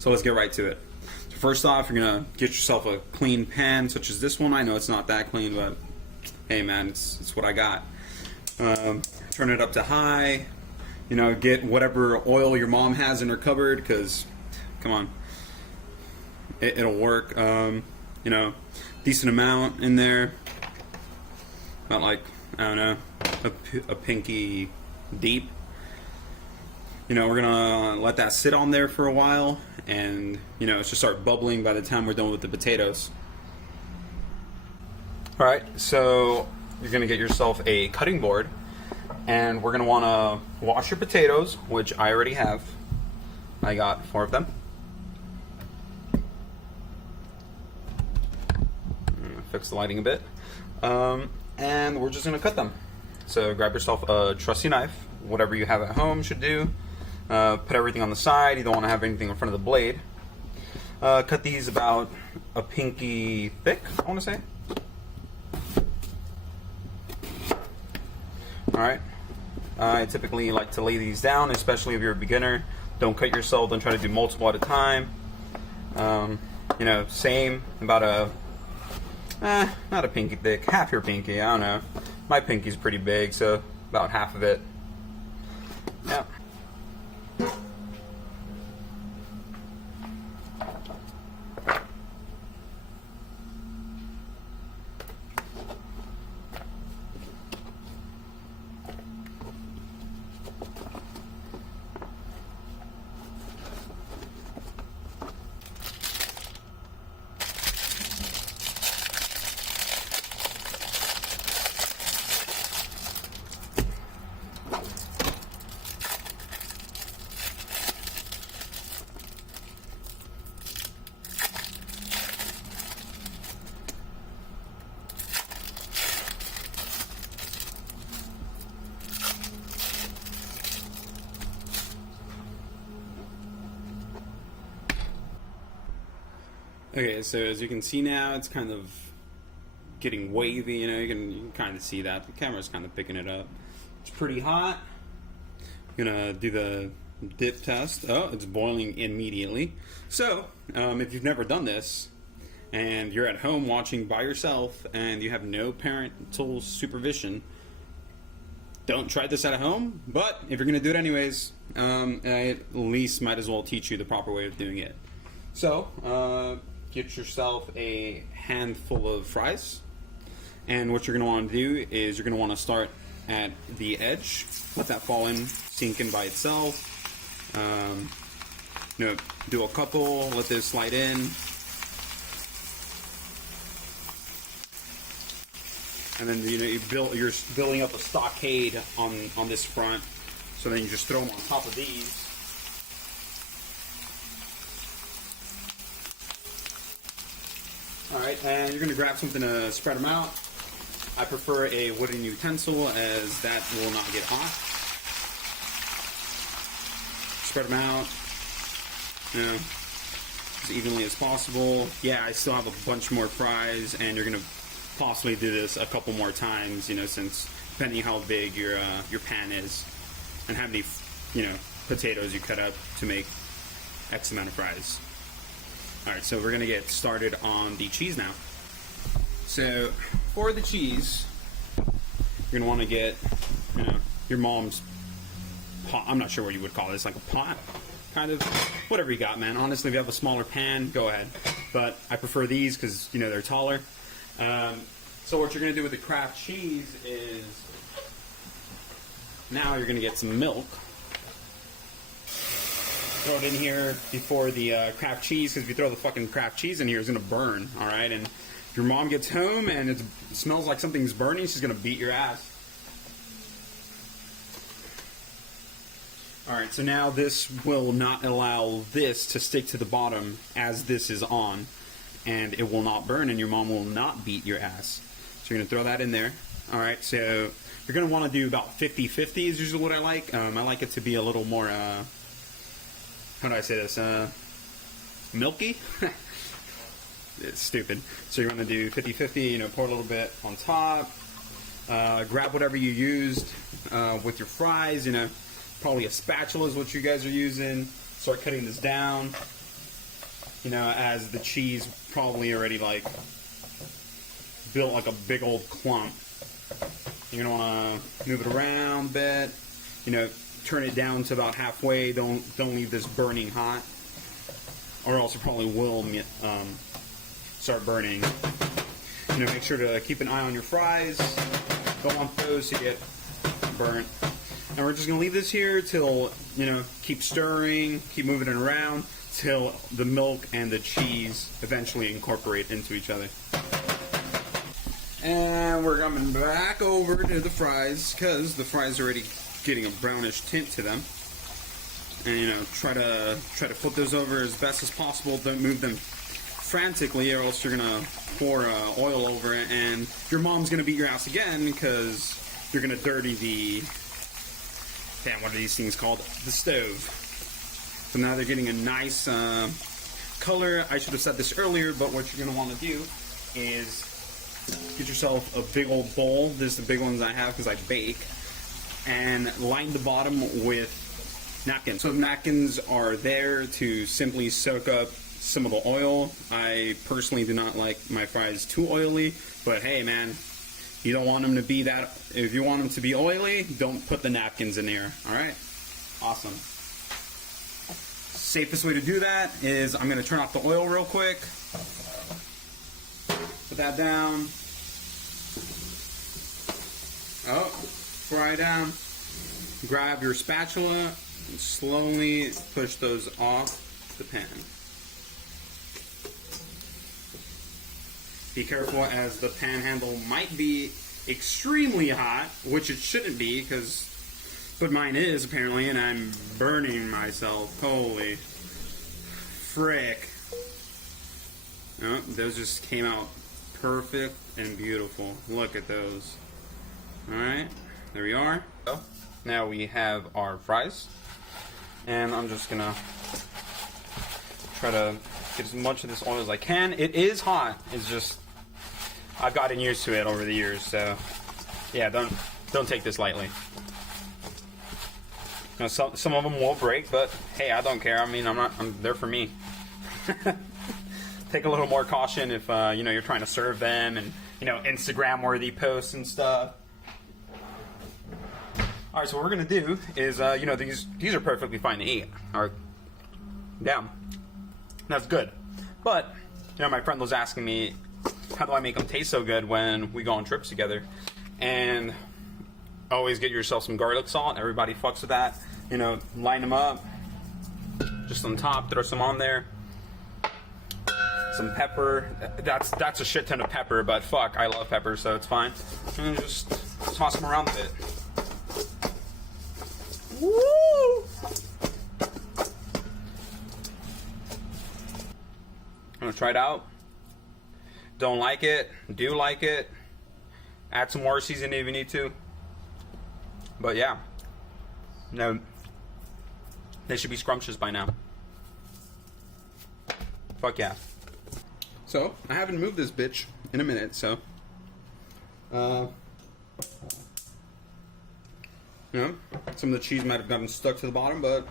So let's get right to it. So first off, you're gonna get yourself a clean pan, such as this one. I know it's not that clean, but hey, man, it's what I got. Turn it up to high. You know, get whatever oil your mom has in her cupboard, because, come on, it'll work. You know, decent amount in there. About like, I don't know, a pinky deep. You know, we're gonna let that sit on there for a while, and you know, it should start bubbling by the time we're done with the potatoes. All right, so you're gonna get yourself a cutting board, and we're gonna want to wash your potatoes, which I already have. I got 4 of them. Fix the lighting a bit, and we're just gonna cut them. So grab yourself a trusty knife, whatever you have at home should do. Put everything on the side. You don't want to have anything in front of the blade. Cut these about a pinky thick, I want to say. Alright. I typically like to lay these down, especially if you're a beginner. Don't cut yourself. Don't try to do multiple at a time. You know, same, about a not a pinky thick, half your pinky, I don't know. My pinky's pretty big, so about half of it. Yeah. Okay, so as you can see now, it's kind of getting wavy, you know, you can kind of see that. The camera's kind of picking it up. It's pretty hot. I'm gonna do the dip test. Oh, it's boiling immediately. So, if you've never done this, and you're at home watching by yourself, and you have no parental supervision, don't try this at home, but if you're gonna do it anyways, I at least might as well teach you the proper way of doing it. So, get yourself a handful of fries, and what you're going to want to do is you're going to want to start at the edge, let that fall in, sink in by itself. You know, do a couple, let this slide in, and then you know you're building up a stockade on this front, so then you just throw them on top of these. Alright, and you're going to grab something to spread them out. I prefer a wooden utensil, as that will not get hot. Spread them out, you know, as evenly as possible. Yeah, I still have a bunch more fries, and you're going to possibly do this a couple more times, you know, since depending how big your pan is, and how many, you know, potatoes you cut up to make X amount of fries. Alright, so we're going to get started on the cheese now. So, for the cheese, you're going to want to get, you know, your mom's pot. I'm not sure what you would call this, like a pot, kind of. Whatever you got, man. Honestly, if you have a smaller pan, go ahead. But I prefer these because, you know, they're taller. So what you're going to do with the Kraft cheese is, now you're going to get some milk. Throw it in here before the Kraft cheese, because if you throw the fucking Kraft cheese in here, it's going to burn, alright? And if your mom gets home and it smells like something's burning, she's going to beat your ass. Alright, so now this will not allow this to stick to the bottom as this is on, and it will not burn, and your mom will not beat your ass. So you're going to throw that in there. Alright, so you're going to want to do about 50-50 is usually what I like. I like it to be a little more... how do I say this? Milky? It's stupid. So you're going to do 50-50, you know, pour a little bit on top. Grab whatever you used with your fries, you know, probably a spatula is what you guys are using. Start cutting this down. You know, as the cheese probably already like built like a big old clump. You're gonna want to move it around a bit. You know, turn it down to about halfway. Don't leave this burning hot, or else it probably will start burning. You know, make sure to keep an eye on your fries. Don't want those to get burnt. And we're just gonna leave this here till, you know, keep stirring, keep moving it around till the milk and the cheese eventually incorporate into each other. And we're coming back over to the fries because the fries are already getting a brownish tint to them. And, you know, try to flip those over as best as possible. Don't move them frantically, or else you're gonna pour oil over it, and your mom's gonna beat your ass again because you're gonna dirty the, damn, what are these things called? The stove. So now they're getting a nice color. I should have said this earlier, but what you're gonna want to do is get yourself a big old bowl. This is the big ones I have because I bake, and line the bottom with napkins. So napkins are there to simply soak up some of the oil. I personally do not like my fries too oily, but hey man, you don't want them to be that. If you want them to be oily, don't put the napkins in there. Alright? Awesome. Safest way to do that is I'm going to turn off the oil real quick. Put that down. Oh, fry down. Grab your spatula and slowly push those off the pan. Be careful, as the pan handle might be extremely hot, which it shouldn't be, but mine is apparently, and I'm burning myself. Holy frick. Oh, those just came out perfect and beautiful. Look at those. Alright, there we are. So, now we have our fries, and I'm just gonna try to get as much of this oil as I can. It is hot. It's just I've gotten used to it over the years, so yeah, don't take this lightly. You know, some of them will break, but hey, I don't care. I mean, I'm there for me. Take a little more caution if you know, you're trying to serve them, and you know, Instagram worthy posts and stuff. All right, so what we're gonna do is you know, these are perfectly fine to eat. All right, yeah, that's good. But you know, my friend was asking me, how do I make them taste so good when we go on trips together? And always get yourself some garlic salt. Everybody fucks with that. You know, line them up just on top, throw some on there. Some pepper. That's a shit ton of pepper, but fuck, I love pepper, so it's fine. And just toss them around a bit. Woo! I'm gonna try it out. Don't like it, do like it. Add some more seasoning if you need to. But yeah, no, they should be scrumptious by now. Fuck yeah. So, I haven't moved this bitch in a minute, so you know, some of the cheese might have gotten stuck to the bottom, but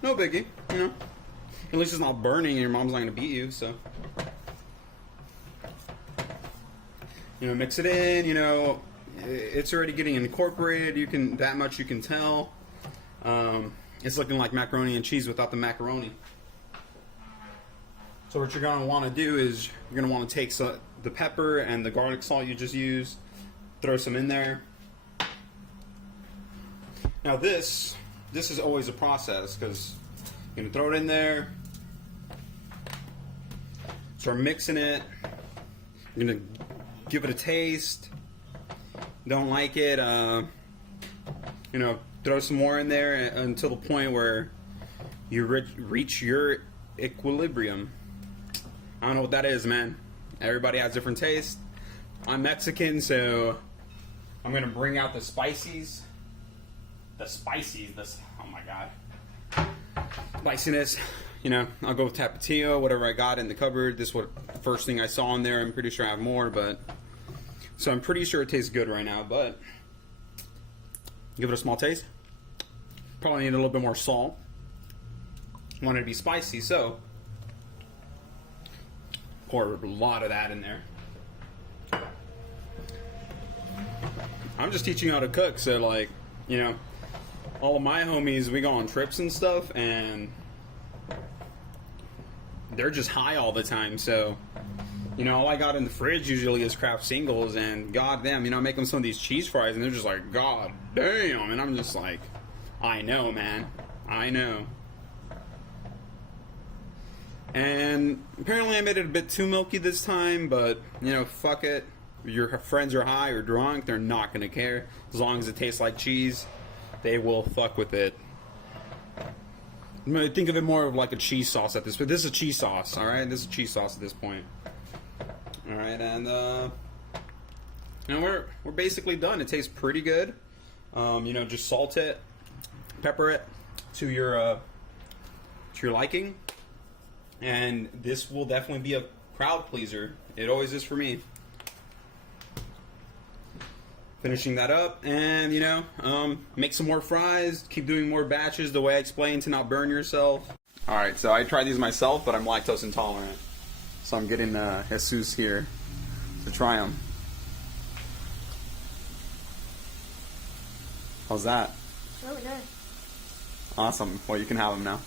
no biggie, you know. At least it's not burning and your mom's not gonna beat you, so. You know, mix it in, you know, it's already getting incorporated, that much you can tell. It's looking like macaroni and cheese without the macaroni. So what you're going to want to do is you're going to want to take the pepper and the garlic salt you just used, throw some in there. Now this is always a process, because you're going to throw it in there, start mixing it, you're going to give it a taste. Don't like it, you know, throw some more in there until the point where you reach your equilibrium. I don't know what that is, man. Everybody has different tastes. I'm Mexican, so I'm gonna bring out the spices. Oh my god. Spiciness. You know, I'll go with Tapatio, whatever I got in the cupboard. This was the first thing I saw in there. I'm pretty sure I have more, but so I'm pretty sure it tastes good right now, but give it a small taste. Probably need a little bit more salt. Want it to be spicy, so Pour a lot of that in there. I'm just teaching you how to cook, so like, you know, all of my homies, we go on trips and stuff, and they're just high all the time, so, you know, all I got in the fridge usually is Kraft singles, and goddamn, you know, I make them some of these cheese fries, and they're just like, god damn, and I'm just like, I know, man, I know. And apparently I made it a bit too milky this time, but, you know, fuck it. Your friends are high or drunk, they're not going to care. As long as it tastes like cheese, they will fuck with it. I'm going to think of it more of like a cheese sauce at this point. This is a cheese sauce, alright? This is cheese sauce at this point. Alright, and, you know, we're basically done. It tastes pretty good. You know, just salt it, pepper it to your liking. And this will definitely be a crowd pleaser. It always is for me. Finishing that up, and you know, make some more fries. Keep doing more batches the way I explained to not burn yourself. All right, so I tried these myself, but I'm lactose intolerant, so I'm getting Jesus here to try them. How's that? Really good. Awesome. Well, you can have them now.